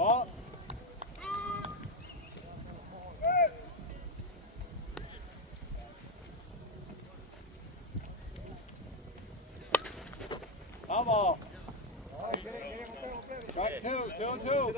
Ball. Come on. Right, 2 and 2.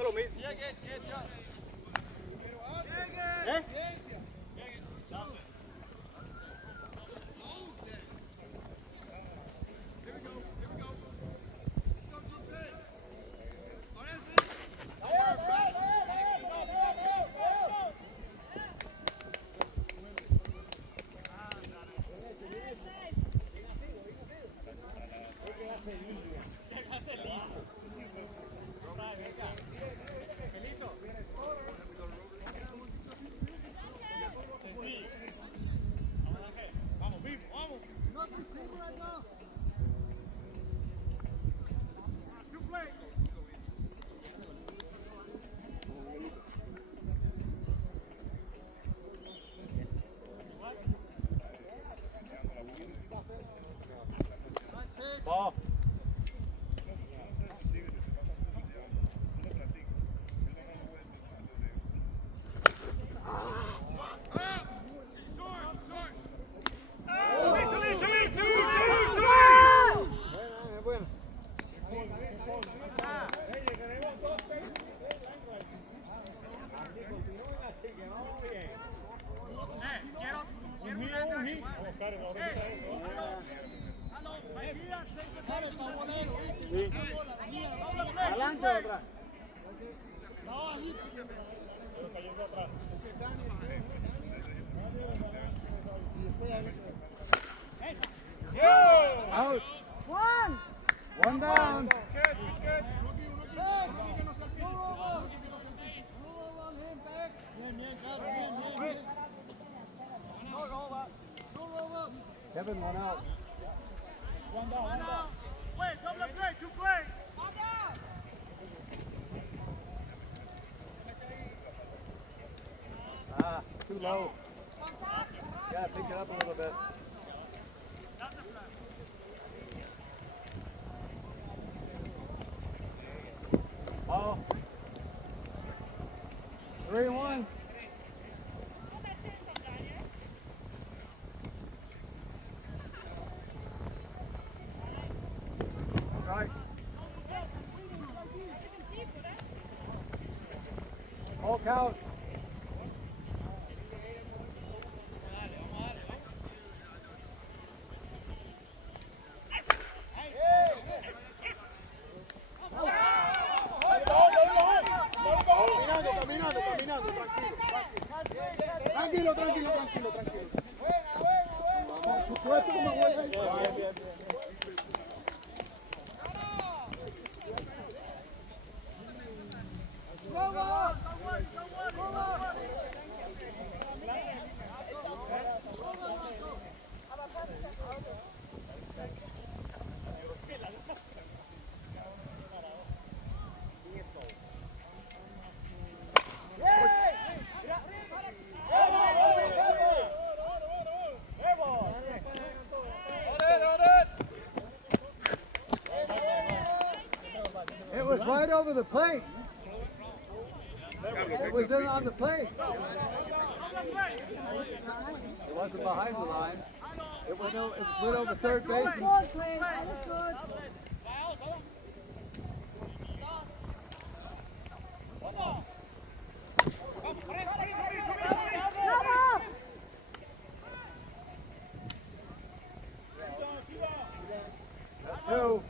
Ball. ¿Adelante o atrás? Out. One down. Kevin, one out. One down. Wait, double play, 2 plays. Too low. Yeah, pick it up a little bit. Ball. 3-1. Right. All count. Tranquilo. Por supuesto que me voy a ir. Bien. It was right over the plate. It was in on the plate. It wasn't behind the line. It went over third base. That's 2.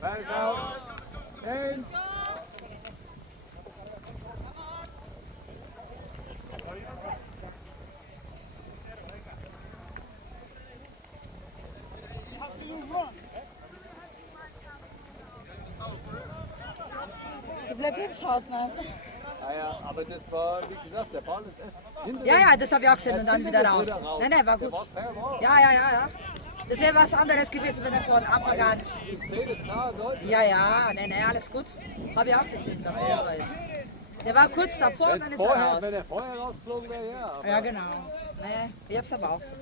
That is out. And Det blev pipshot nu. ja. ja, aber das war, wie gesagt, der Ball ist hinter Ja, dem- ja, das habe ich auch gesehen und dann wieder raus. Nein, war Der gut. war fair raus. Ja. Das wäre was anderes gewesen, wenn er von Anfang an. Ich sehe das klar, deutlich. Ja, nein, alles gut. Habe ich auch gesehen, dass er da ist. Der war kurz davor und dann ist er raus. Wenn er vorher rausgeflogen wäre, ja. Aber Ja, genau. Nee, ich hab's aber auch so.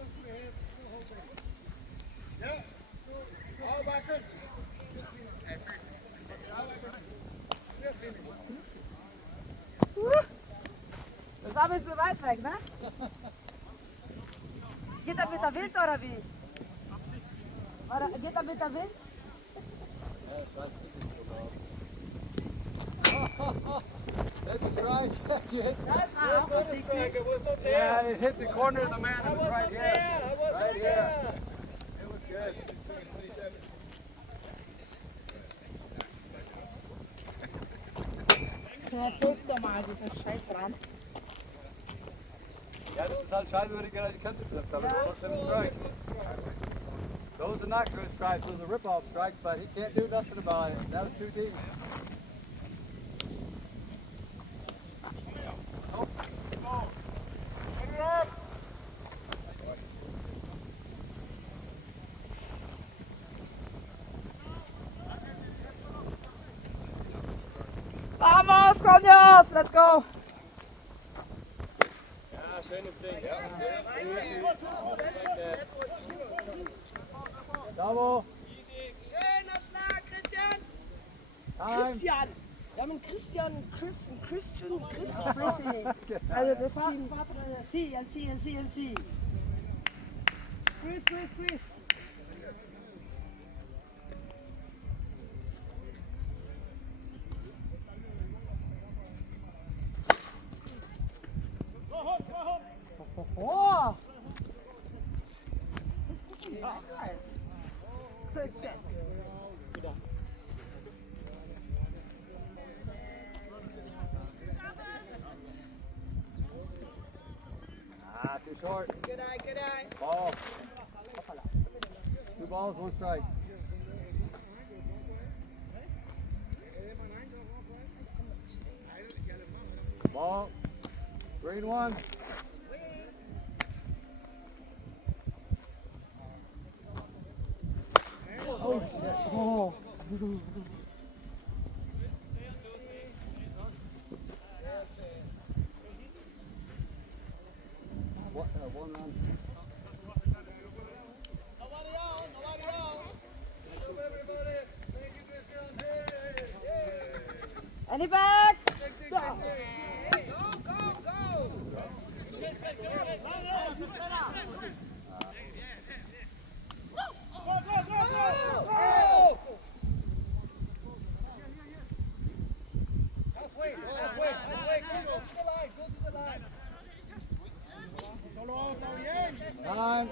Das war ein bisschen weit weg, ne? Geht er mit der Wind oder wie? Oder geht er mit der Wind? That's a strike. Das war auch vorsichtig. Yeah, it hit the corner of the man. It was right here. Right here. It was good. Perfekt nochmal, dieser Scheißrand. Ja, das ist halt scheiße, wenn die gerade die Kante trifft, aber das ist trotzdem ein Strike. Those are not good strikes, those are rip-off strikes, but he can't do nothing about it. That was too deep. Vamos, coños! Let's go! Ja, schönes Ding. Bravo. Schöner Schlag, Christian! Time. Christian! Wir haben einen Christian. Also das Team. Sí. Chris. Oh! Ah, too short. Good eye. Ball. 2 balls, 1 strike. Ball. 3-1. Oh shit. Oh. One run. Any back? Time.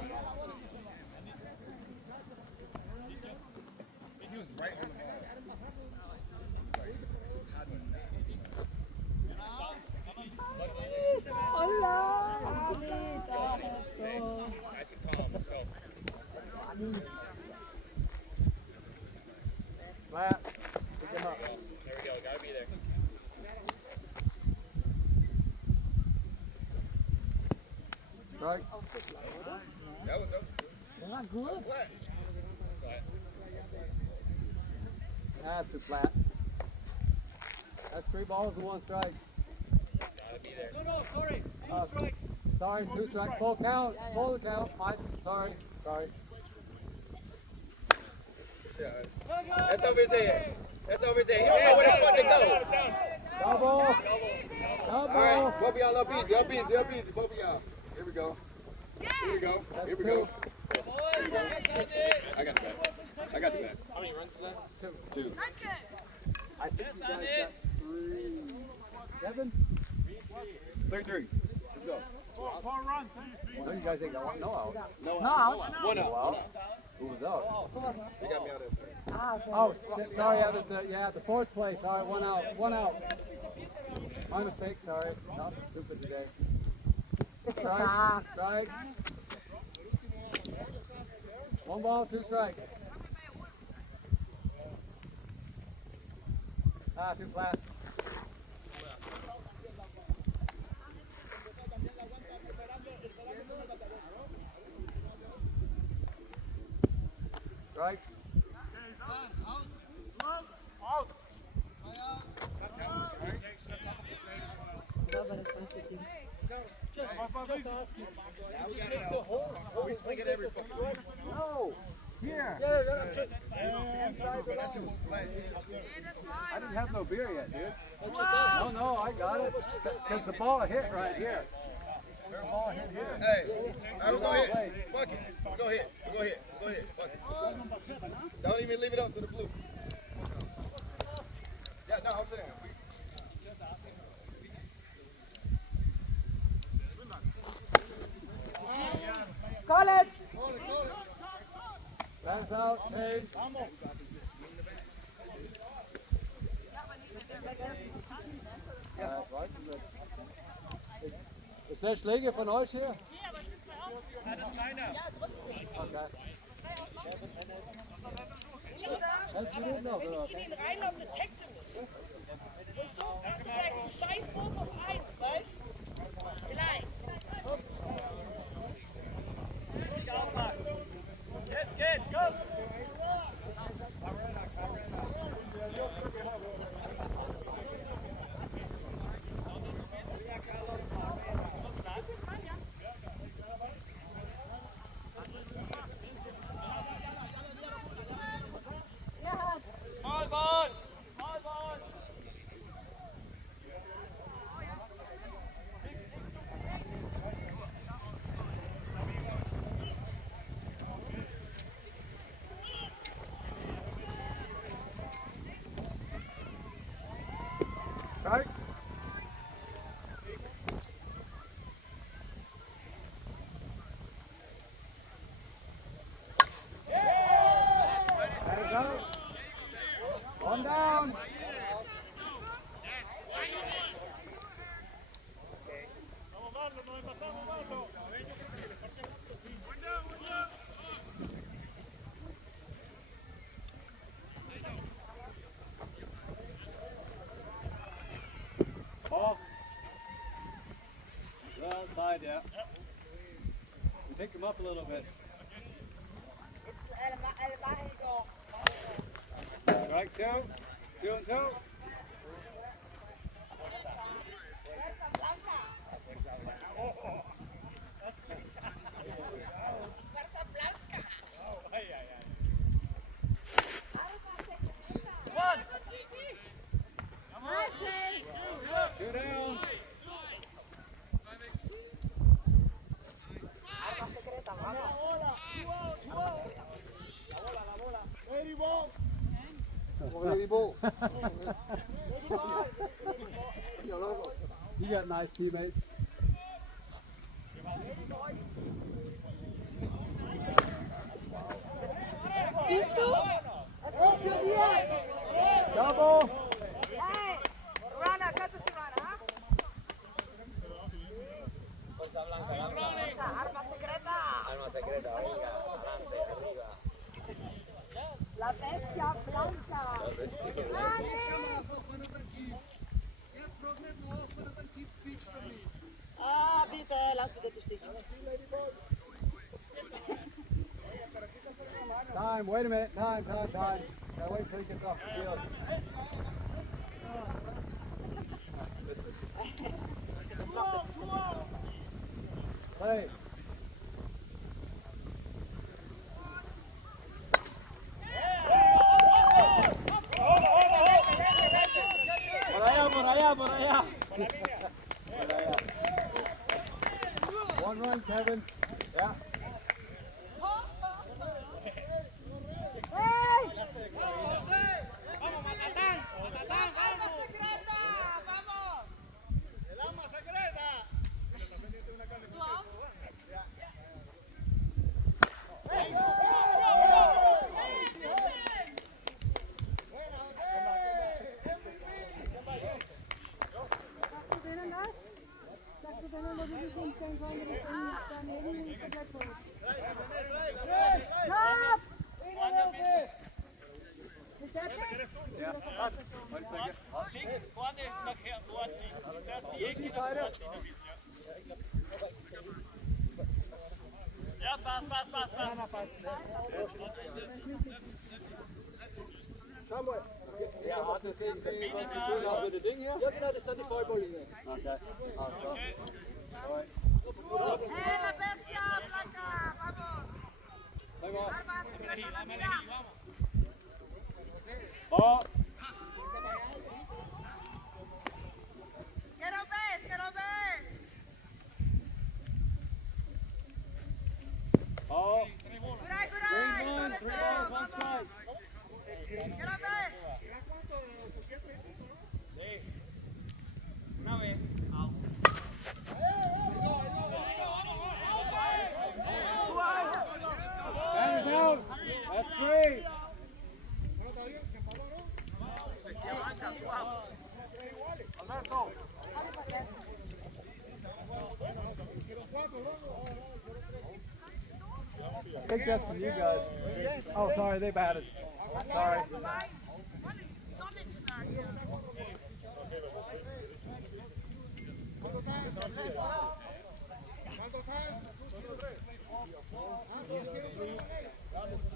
Flat. Pick him up. There we go, gotta be there. Strike. That's too flat. That's 3 balls and 1 strike. Gotta be there. No, sorry. 2 strikes. Sorry, 2 strikes. Full count. Full count. Mike. Sorry. That's over his head. He don't know where the fuck to go. Double. All right, both of y'all up easy, both of y'all. Here we go. I got the bat. How many runs is that? 2. I think you guys got 3. 7? 3-3. Let's go. 4 runs. No, you guys ain't got one. No out. No, No. 1 out. Who was out? He got me out there. Oh, sorry. The 4th place. All right, 1 out. My mistake. Sorry. Not stupid today. Strike. 1 ball, 2 strikes. Ah, too flat. Strike. Out. We swing it every fucking week. No. Here. I didn't have no beer yet, dude. No, I got it. Because the ball hit right here. Their ball hit here. Hey, all right, go ahead. Fuck it. Go ahead. Fuck it. Don't even leave it up to the blue. Yeah, no, I'm saying. Call it. That's out, Paige. Ist der Schläger von euch hier? Das ist meiner. Okay. Wenn ich in ihn reinlaufe, detecte mich. Und so macht er vielleicht einen Scheißwurf auf 1, weißt du? Vielleicht. Jetzt geht's, komm! Ball! Right. There you go. One down. Ball. Well outside, yeah. You pick him up a little bit. Strike two. 2 and 2. One! Two down. You got nice teammates. Siehst du? Es funktioniert. Double. Hey, Runner, kannst du sie runner, ha? Arma secreta, venga, adelante, arriba. La bestia blanca. Ah, bitte, lass bitte die Stiche. Time, wait a minute. Time. Gotta wait till he gets off the field. Play. Por allá. One run, Kevin. Yeah. Links vorne nachher vorziehen. Der hat die Ecke nach vorne. Ja, Schau mal. Ja, hat das irgendwie was zu tun auch mit dem Ding hier? Ja, genau, das sind die Vollbollinge. Okay, alles klar. La bestia, Blanca, vamos. Ball. Quiero ver, quiero ver. Ball. Curai, Green one, 3 balls, 1 strike. Quiero ver. Batter's out. That's 3. I think that's from you guys. Oh, sorry, they batted. Sorry.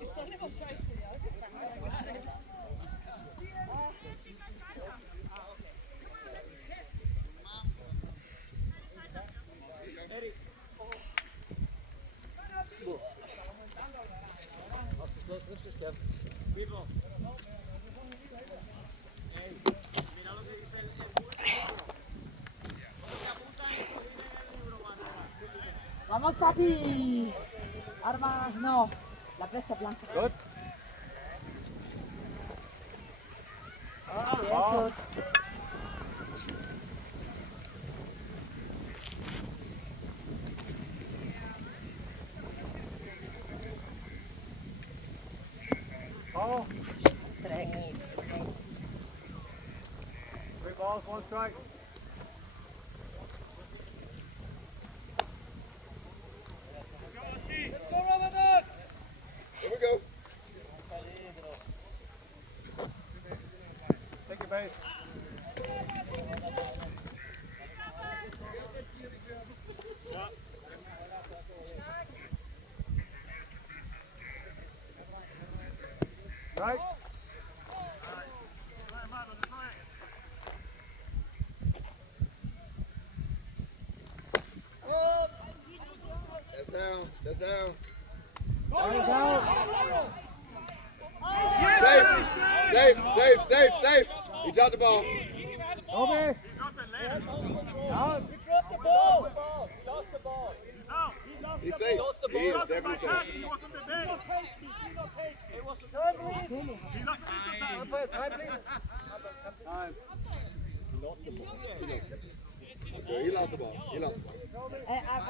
Ist doch immer scheiße, ja. Vamos, papi. Arma, no. La bestia blanca. Good. Eso. Ball. Dreck. 3 balls, 1 strike. Let's go, Rubberducks! Here we go. Take your base. Right. That's down. That's down. Batter's out. Safe. He dropped the ball. Over. Out. Drop the ball! He lost the ball. He's safe. He is definitely safe. He was on the bench. It was Time. Yeah, he lost the ball. I'm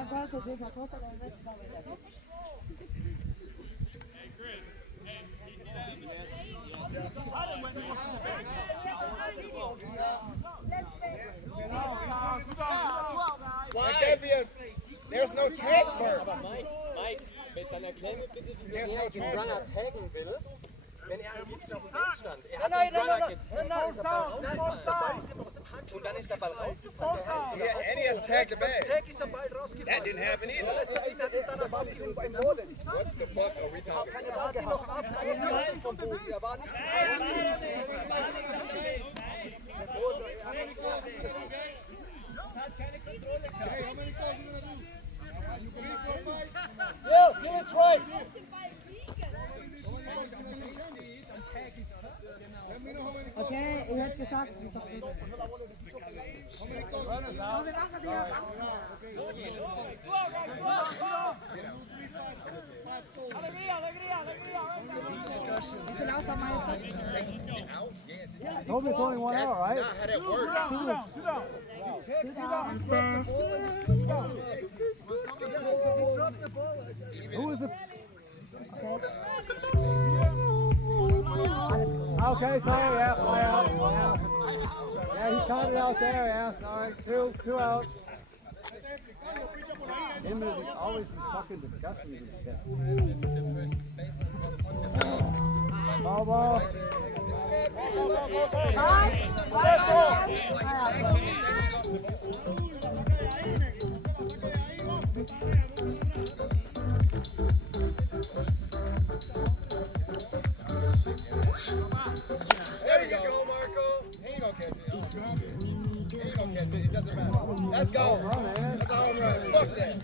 going to drink my water and let's go with that. There's no transfer. Mike, dann erklär mir bitte, wieso There's no er den transfer. Runner taggen will, wenn er eigentlich auf dem Feld stand. Er hat den Runner getaggt. Der Ball ist immer aus dem Handschuh. Und dann ist der Ball rausgefallen. Yeah, and he has to tag the bag. Tag ist der Ball rausgefallen. That didn't happen either. Der Ball ist im Boden. What the fuck are we talking Er about? hat ihn noch abgehalten vom Boden. Er war nicht Yeah, give it right. Okay, ihr habt gesagt, wie viel aus haben wir jetzt? Told me it's only 1 hour, right? Not how that works. Who is it? Okay, sorry, yeah, fly out. Yeah, he caught it out there, yeah, sorry. Two out. Him is always fucking disgusting and shit. Ball. Let's go. That's a home run. Fuck that.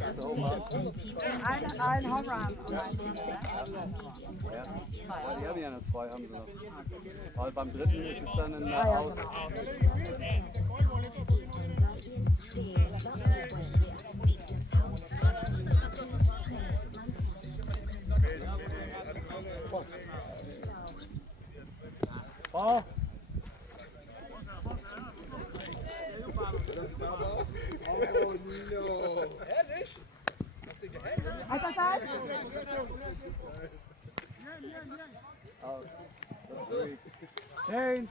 That's a home run. Ein Home Run. Ja, die haben ja noch 2, haben sie noch. Aber beim dritten ist es dann ein Aus. Ball. Oh no. Out. Change.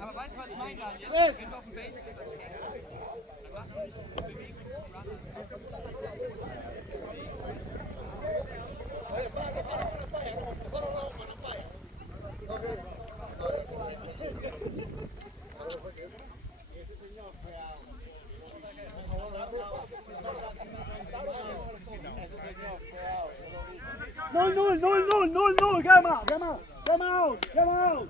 Aber weißt du, was ich meine, Daniel? Wenn du auf dem Base bist, dann mach doch nicht die Bewegung. No, get him out, get him out, get him out, get him out.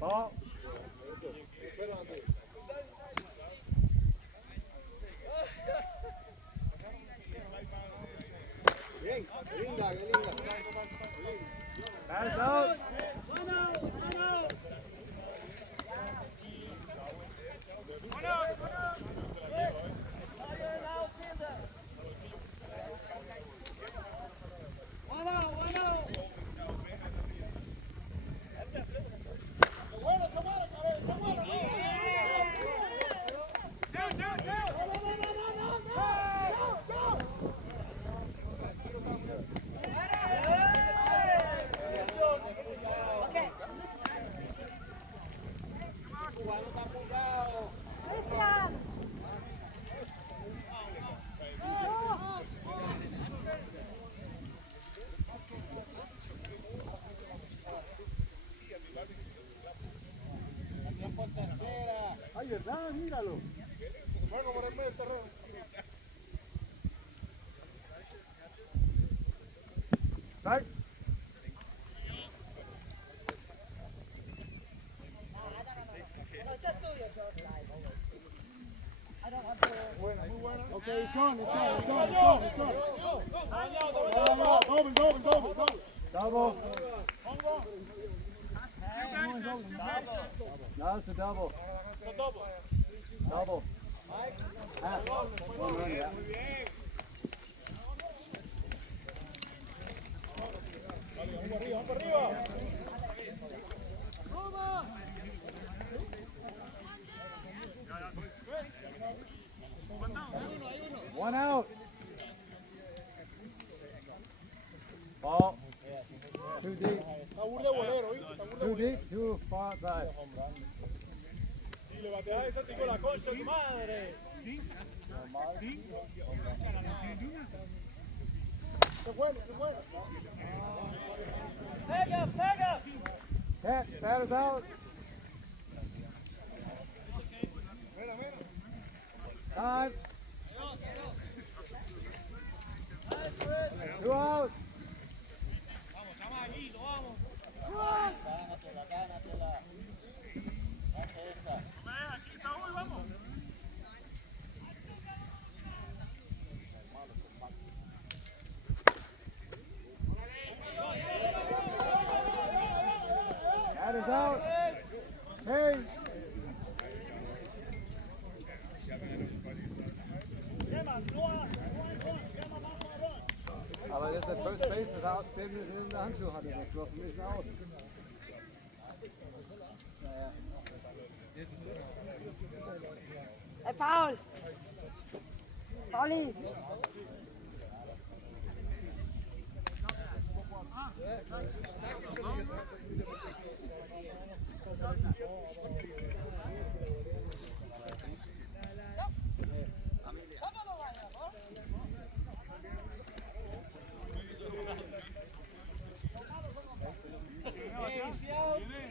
Ball. Linda. That is out. Christian! Ay, ¿verdad? Míralo. Juego por el medio del terreno. Right. Okay, it's gone. Double. Double. No, it's a double. Double. Half. 1 run, yeah. One out. Ball. Too deep. Too deep. Too far outside. Pega. Cat, that is out. Time. 2 out. That is out. Hey. Aber das ist der First Base, das Auskleben ist in der Handschuh hatte. Das läuft nicht aus. Hey, Paul! Pauli!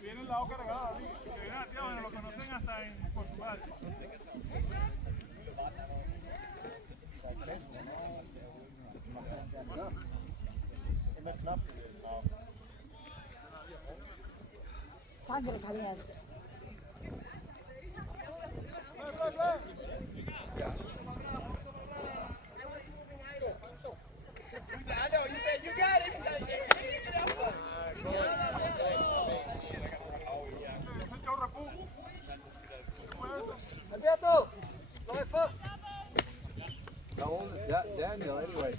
Viene la boca regada. Bueno, lo conocen hasta en Portugal. Sangre caliente. I know, you said you got it. Alberto! How old is Daniel anyway?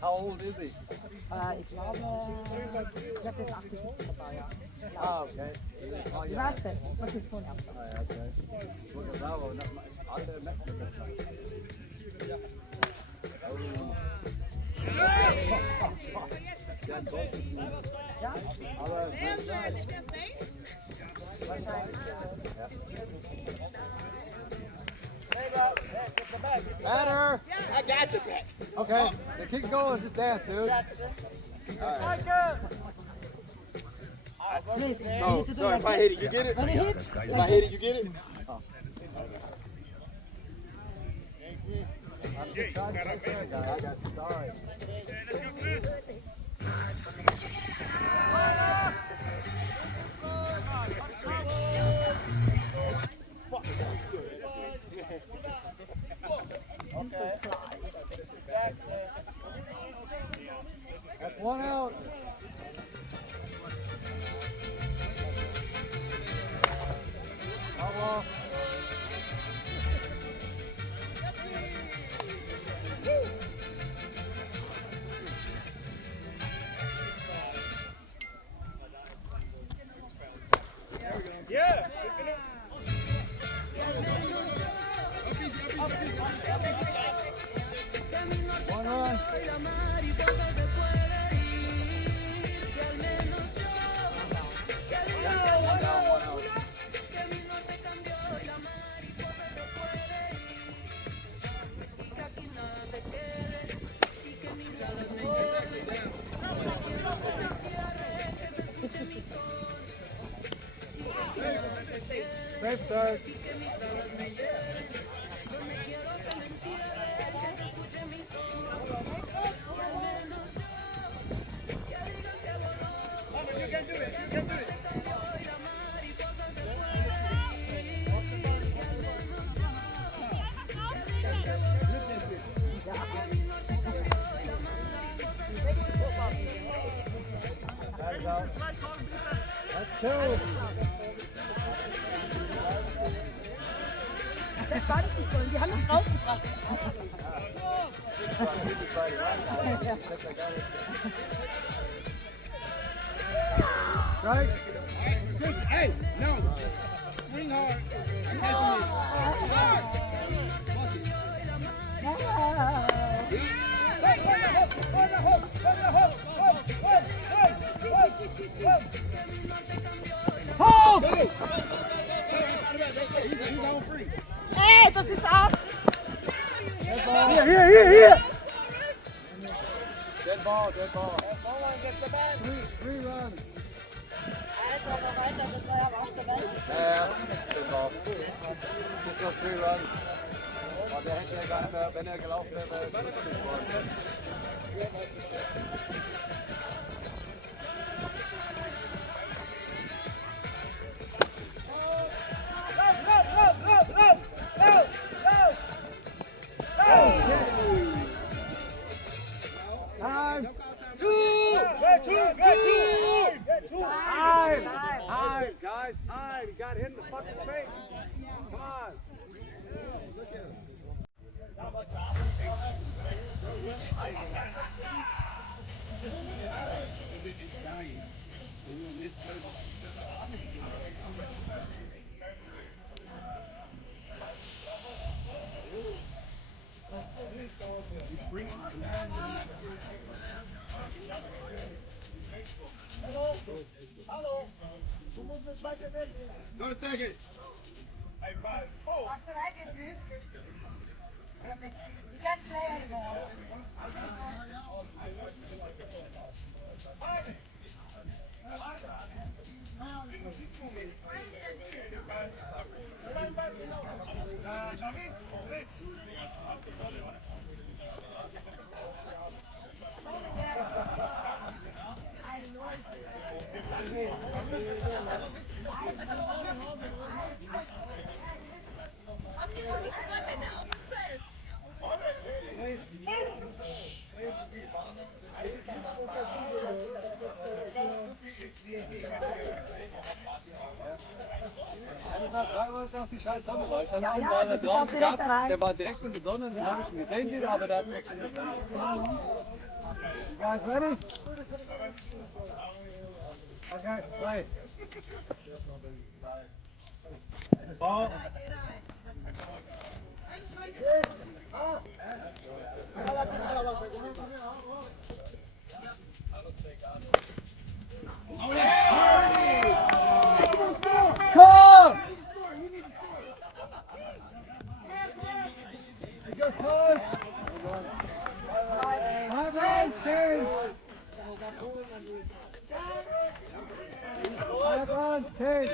How old is he? Ich glaube, das ist 78 dabei, ja. Ah, okay. Oh, Ich yeah. weiß nicht, das ist von Ah, ja, okay. Look at that one. Alle Mexico. Ja, Gott. Ja? Aber es Matter. I got the back. Okay, then keep going. Just dance, dude. So if I hit it, you get it? Wenn ich hit, If I hit it, you get it? I'm just trying to take care of guy. I got you. Sorry. That's one out. Come on. Yeah. One run. Safe start. You can do it. You can do it. That's out. That's two. die haben mich rausgebracht. Right? Hey, no. Swing hard. Hold! He's on free. Ey, das ist aus! Here! Dead ball. Three runs. Alter, aber weiter, das war ja am Arsch der Welt. Ja, dead ball. Just noch 3 runs. Aber der hätte ja gar nicht mehr, wenn er gelaufen wäre, wäre er nicht geworden. Time! Time, guys, time! You got hit in the fucking face! Come on! Go to second. You can't play anymore. Der war direkt in der Sonne, den habe ich ihn gesehen, aber der hat nichts gesehen. You guys ready? Okay, play. Ball. Come! It goes close. 5 runs, Terry. 5 runs, Terry.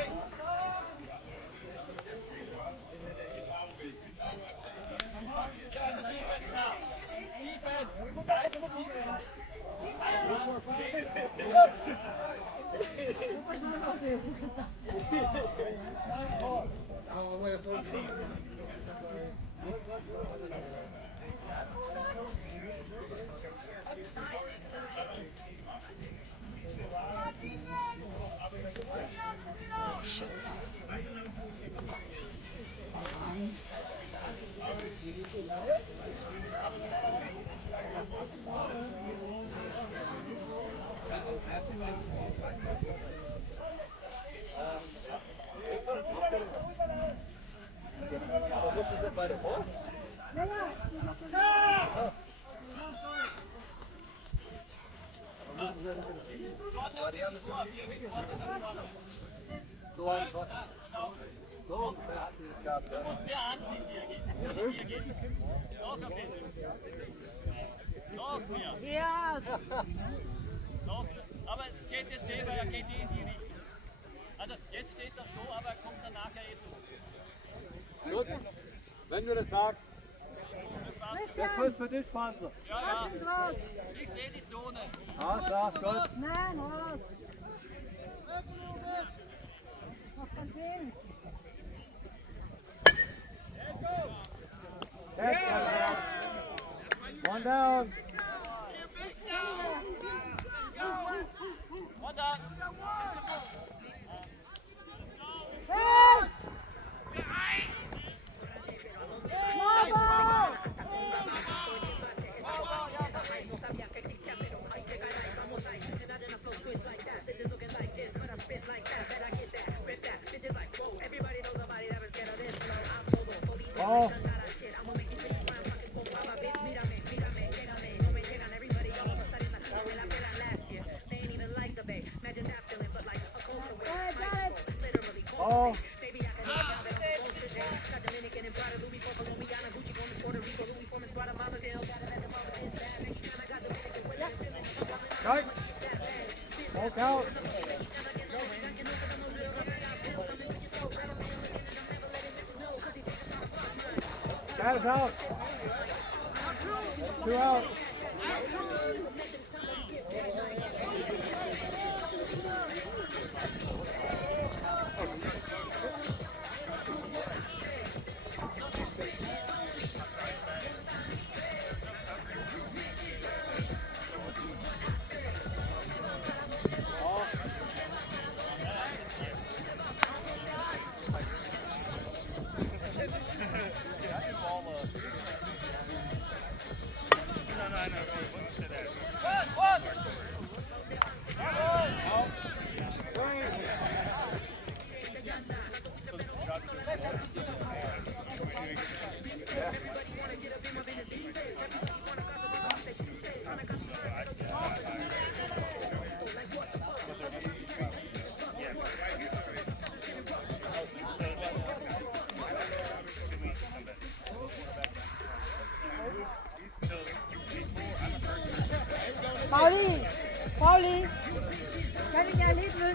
Ja. Doch, aber es geht jetzt eh, weil er geht eh in die Richtung. Also jetzt steht das so, aber er kommt dann nachher eh so. Gut, wenn du das sagst. Das wird für dich, Panzer. Ja, ja. Ich sehe die Zone. Ah, klar, gut. Nein, raus. Was kann sehen? One down. One down. Oh. Oh. Right. Walk out. Shadows out. 2 out. No, no, no.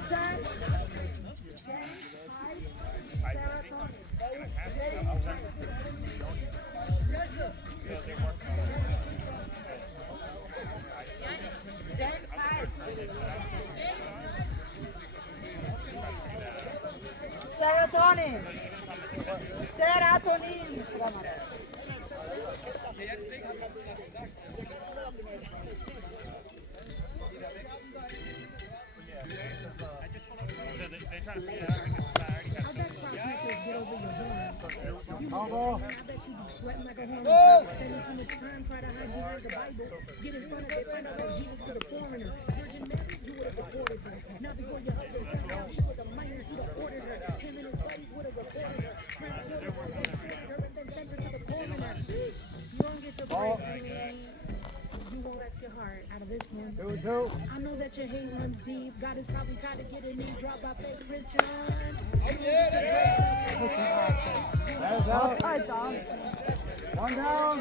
Sunshine. James, hi. Serotonin. Serotonin. How that crossmakers get over your horn? You know the saying, I bet you be sweating like a horn. Spending too much time trying to hide behind the Bible. Get in front of it, find out that Jesus was a foreigner. Virgin Mary, you would have deported her. Not before your husband found out she was a minor, he'd have ordered her. Him and his buddies would have reported her. Transported her, extorted her, and then sent her to the coroner. You don't get to pray for me. You won't rest your heart out of this one. 2-2. I know that your hate runs deep. God is probably tired of getting me dropped by fake Christians. You don't get to pray for me. That's out. One down.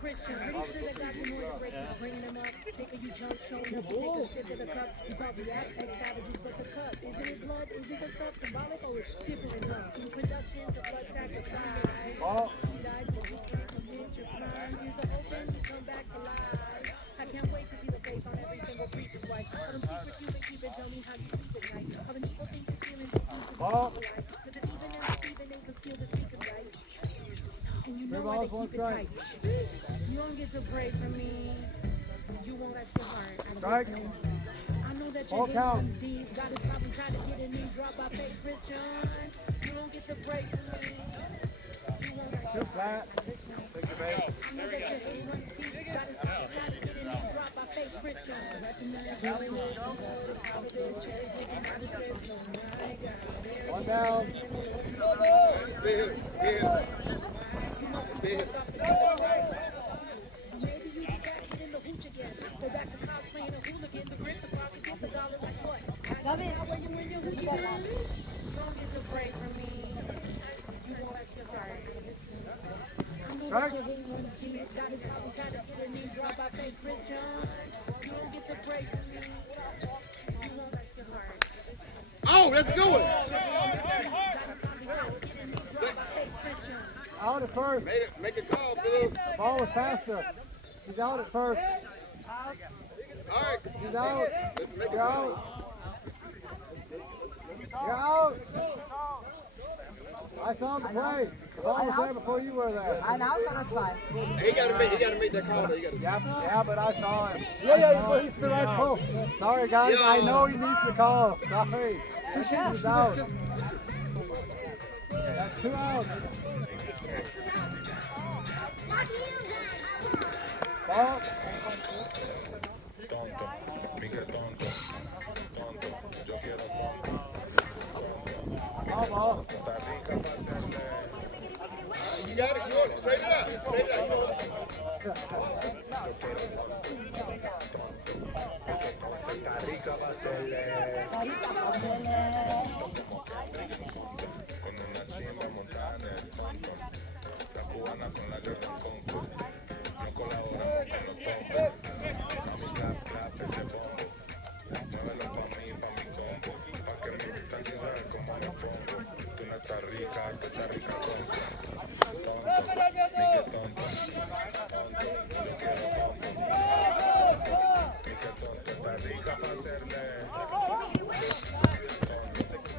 Christian, pretty sure that God's anointed race is bringing them up. Sick of you chumps showing up to take a sip of the cup. You probably ask ex-savages, but the cup, isn't it blood? Isn't the stuff symbolic? Oh, it's different enough. Introduction to blood sacrifice. He died so you can't commit your crimes. Here's the open, you come back to life. I can't wait to see the face on every single preacher's wife. All them secrets you've been keeping, tell me how you sleep at night. All them evil things you're feeling too deep is like. Cause it's even as Stephen ain't concealed the speaking right. And you know why they keep it tight. You don't get to pray for me. You won't rest your heart out of this one. I know that your hate runs deep. God is probably tired of getting me dropped by fake Christians. You don't get to pray for me. You won't rest your heart out of this one. I know that your hate runs deep. God is probably tired of getting me dropped by fake Christians. Recognize how they live the word of how it is. Cherry picking by the script. So my God. One down. Big hitter. Big hitter. Big hitter. Maybe you just got hit in the hooch again. Go back to cosplaying a hooligan. The grip, the cross, and get the dollars like what? Love it. How are you in your hoochie dance? You don't get to pray for me. You won't rest your heart out of this one. I know that your hate runs deep. God is probably tired of getting me dropped by fake Christians. You don't get to pray for me. You won't rest your heart out of this one. Oh, that's a good one. God is probably tired of getting me dropped by fake Christians. Out at first. Make a call, Blue. The ball was faster. She's out at first. All right. She's out. Let's make it You're go. out. You're out. I saw the play. The ball was there before you were there. I know, so that's fine. He gotta make that call though. He gotta. Yeah, but I saw him. Yeah, he's the right call. Sorry, guys. Yo. I know he needs the call. Sorry. He's out. That's 2 out. Ball. Tonto, Miguel tonto, tonto, yo quiero tonto. Ball. Costa Rica pa' hacerle. You got it. You want it. Straight it up. Straight it up. You want it. Costa Rica pa' hacerle. Con una chimba montada en el tonto. La cubana con la guerra en conco. No colaboramos con los tombos. Mami, clap, clap, ese bombo. Muévelo pa' mi combo. Pa' que mi distancia sabe cómo me pongo. Tú no estás rica, tú estás rica tonto. Tonto, ni que tonto. Tonto, yo quiero tonto. Ni que tonto, estás rica pa' hacerle. Tonto,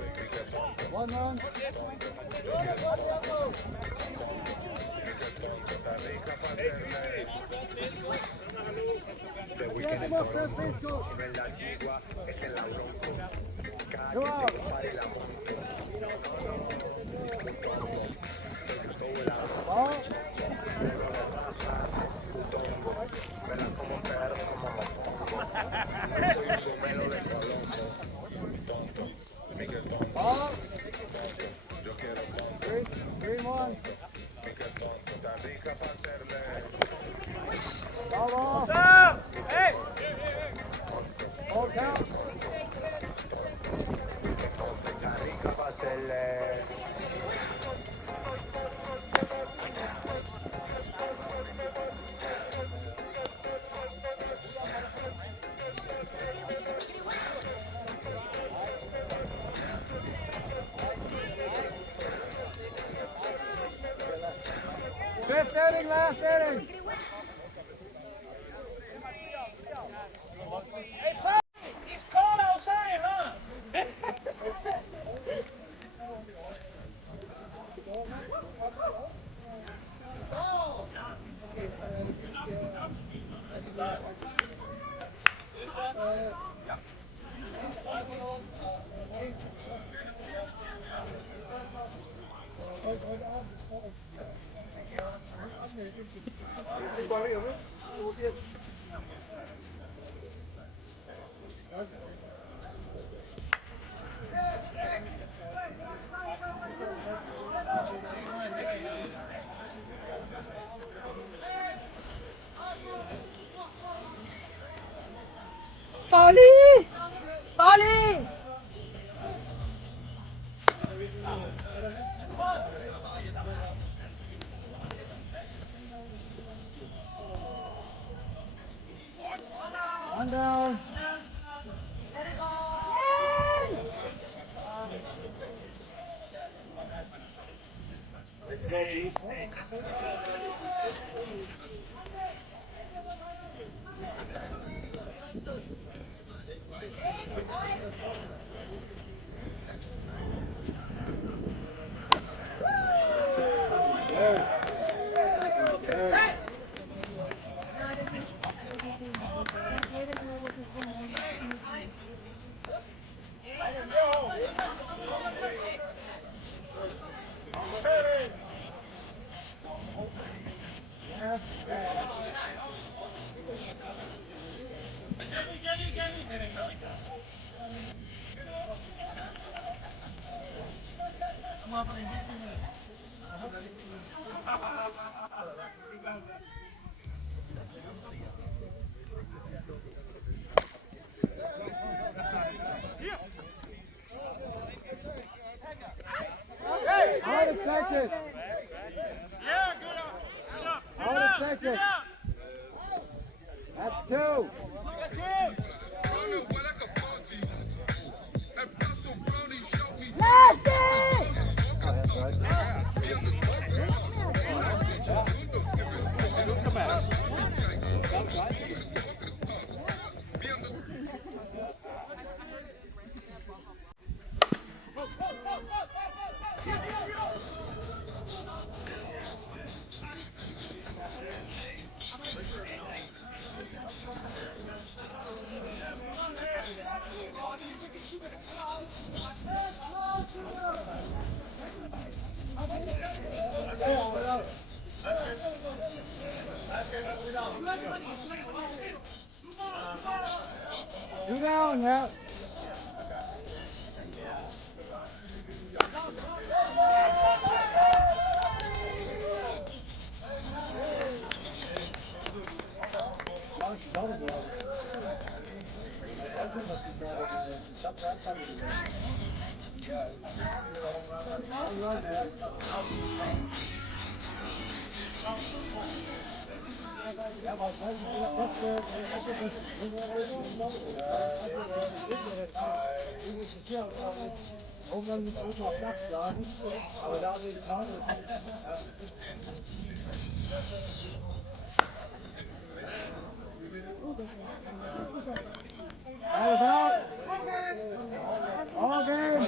ni que tonto. One run. Tonto, yo quiero tonto. Ni que tonto, estás rica pa' hacerle. De weekend en Toronto, si no es la chigua, es el bronco. Cada que tengo pare la monto. Un tombo, el todo la raza, putongo. Verás como un perro, como mofongo. Yo soy un gomelo de Colombo. Tonto, Miguel tonto. Tonto, yo quiero tonto. 3-1. Miguel tonto, está rica pa' hacerle. Ball. Hey! Ball count. Está rica pa' hacerle. inning, last inning. He's cold outside, huh? Pauli! Pauli! One down. Out at second. Out at second. That's two. Two down, yeah. All game.